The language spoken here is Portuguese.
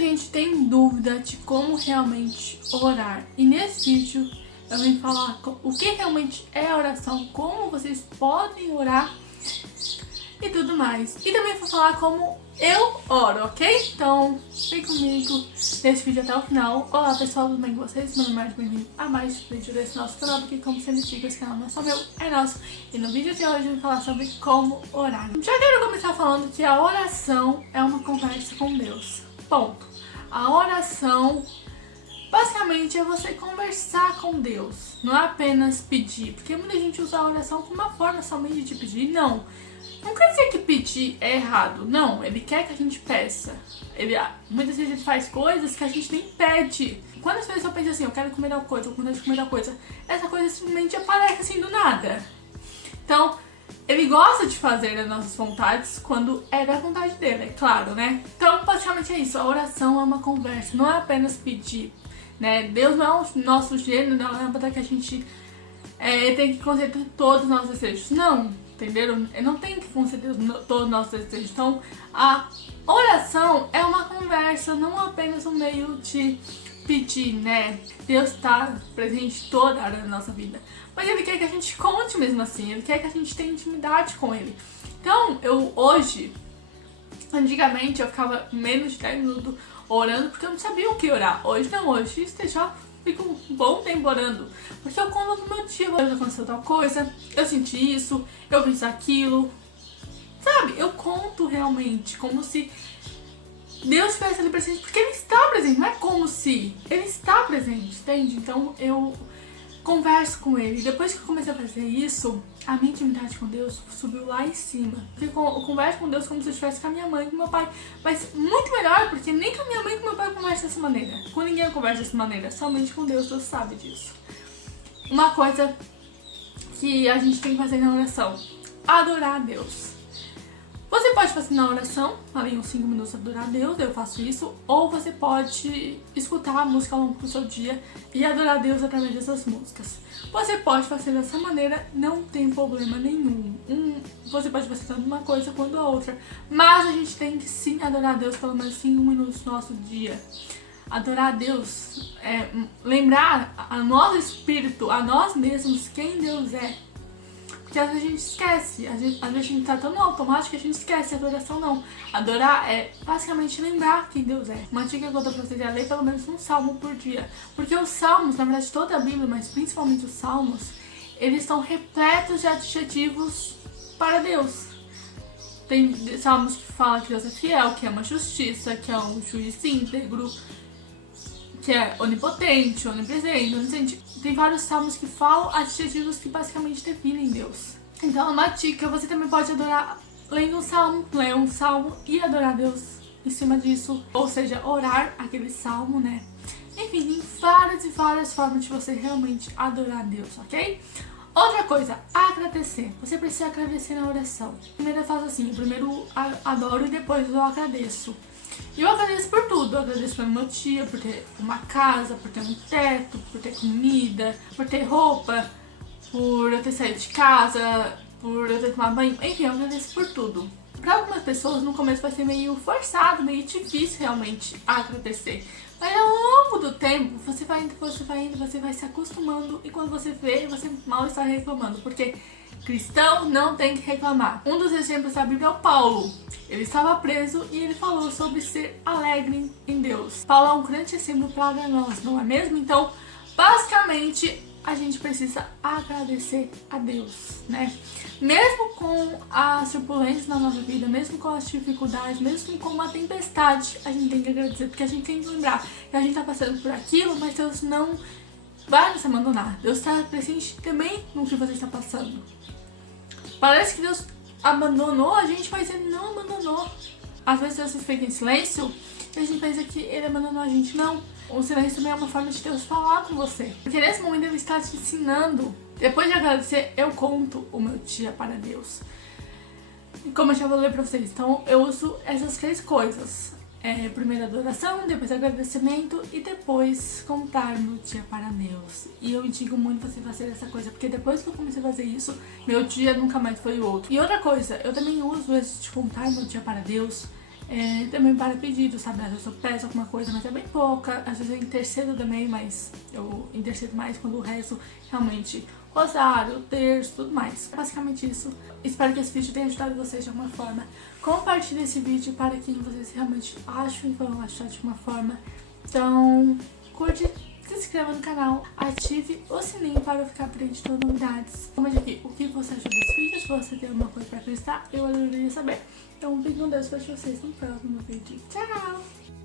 gente tem dúvida de como realmente orar. E nesse vídeo eu vim falar o que realmente é oração, como vocês podem orar e tudo mais. E também vou falar como eu oro, ok? Então, vem comigo nesse vídeo até o final. Olá pessoal, tudo bem com vocês? Meu nome é bem-vindo a mais um vídeo desse nosso canal, porque como sempre digo, esse canal não é só meu, é nosso. E no vídeo de hoje eu vou falar sobre como orar. Já quero começar falando que a oração é uma conversa com Deus. Ponto. A oração basicamente é você conversar com Deus, não é apenas pedir, porque muita gente usa a oração como uma forma somente de pedir. Não quer dizer que pedir é errado, não, ele quer que a gente peça. Muitas vezes ele faz coisas que a gente nem pede. Quantas vezes eu penso assim, eu quero comer tal coisa, eu quero comer tal coisa, essa coisa simplesmente aparece assim do nada. Então, ele gosta de fazer as nossas vontades quando é da vontade dele, é claro, né? Então, basicamente é isso, a oração é uma conversa, não é apenas pedir, né? Deus não é o nosso gênio, não é para que a gente tem que conceder todos os nossos desejos, não, entenderam? Não tem que conceder todos os nossos desejos. Então, a oração é uma conversa, não apenas um meio de pedir, né? Deus está presente toda a área da nossa vida, mas Ele quer que a gente conte mesmo assim, Ele quer que a gente tenha intimidade com Ele. Então, antigamente eu ficava menos de 10 minutos orando porque eu não sabia o que orar. Hoje não, hoje já fico um bom tempo orando, porque eu conto no meu dia, hoje aconteceu tal coisa, eu senti isso, eu fiz aquilo, sabe? Eu conto realmente, como se Deus estivesse ali presente, porque Ele está presente, não é como se, Ele está presente, entende? Então eu converso com Ele. Depois que eu comecei a fazer isso, a minha intimidade com Deus subiu lá em cima. Eu converso com Deus como se eu estivesse com a minha mãe e com meu pai, mas muito melhor, porque nem com a minha mãe e com meu pai conversa dessa maneira. Com ninguém eu converso dessa maneira, somente com Deus, Deus sabe disso. Uma coisa que a gente tem que fazer na oração: adorar a Deus. Você pode fazer na oração, ali uns 5 minutos, adorar a Deus, eu faço isso, ou você pode escutar a música ao longo do seu dia e adorar a Deus através dessas músicas. Você pode fazer dessa maneira, não tem problema nenhum. Você pode fazer tanto uma coisa quanto a outra, mas a gente tem que sim adorar a Deus pelo menos 5 minutos no nosso dia. Adorar a Deus é lembrar a nosso espírito, a nós mesmos, quem Deus é. Porque às vezes a gente esquece, às vezes a gente tá tão no automático que a gente esquece. Adoração não. Adorar é basicamente lembrar quem Deus é. Uma dica que eu dou pra vocês é ler pelo menos um salmo por dia. Porque os salmos, na verdade toda a Bíblia, mas principalmente os salmos, eles estão repletos de adjetivos para Deus. Tem salmos que falam que Deus é fiel, que ama a justiça, que é um juiz íntegro, que é onipotente, onipresente, onisciente. Tem vários salmos que falam adjetivos que basicamente definem Deus. Então, uma dica: você também pode adorar lendo um salmo, ler um salmo e adorar Deus em cima disso. Ou seja, orar aquele salmo, né? Enfim, tem várias e várias formas de você realmente adorar Deus, ok? Outra coisa, agradecer. Você precisa agradecer na oração. Primeiro eu faço assim, eu primeiro adoro e depois eu agradeço. E eu agradeço por tudo, eu agradeço pelo meu dia, por ter uma casa, por ter um teto, por ter comida, por ter roupa, por eu ter saído de casa, por eu ter tomado banho, enfim, eu agradeço por tudo. Para algumas pessoas no começo vai ser meio forçado, meio difícil realmente agradecer. Mas ao longo do tempo, você vai indo, você vai se acostumando e quando você vê, você mal está reclamando, porque cristão não tem que reclamar. Um dos exemplos da Bíblia é o Paulo. Ele estava preso e ele falou sobre ser alegre em Deus. Paulo é um grande exemplo para nós, não é mesmo? Então, basicamente, a gente precisa agradecer a Deus, né? Mesmo com as turbulências na nossa vida, mesmo com as dificuldades, mesmo com uma tempestade, a gente tem que agradecer, porque a gente tem que lembrar que a gente está passando por aquilo, mas Deus não vai nos abandonar. Deus está presente também no que você está passando. Parece que Deus abandonou a gente, mas Ele não abandonou. Às vezes Deus fica em silêncio e a gente pensa que Ele abandonou a gente. Não, o silêncio também é uma forma de Deus falar com você, porque nesse momento Ele está te ensinando. Depois de agradecer, eu conto o meu dia para Deus. E como eu já vou ler pra vocês, então eu uso essas 3 coisas. Primeiro adoração, depois agradecimento e depois contar meu dia para Deus. E eu indico muito você fazer essa coisa, porque depois que eu comecei a fazer isso, meu dia nunca mais foi o outro. E outra coisa, eu também uso esse de contar meu dia para Deus Também para pedidos, sabe? Às vezes eu peço alguma coisa, mas é bem pouca. Às vezes eu intercedo também, mas eu intercedo mais quando o resto realmente rosário, terço, tudo mais. Basicamente isso. Espero que esse vídeo tenha ajudado vocês de alguma forma. Compartilhe esse vídeo para quem vocês realmente acham e vão achar de uma forma. Então, curte, se inscreva no canal, ative o sininho para ficar por dentro de todas as novidades. Comente aqui o que você achou desse vídeo, se você tem alguma coisa para acrescentar, eu adoraria saber. Então, um beijo com Deus para vocês no próximo vídeo. Tchau!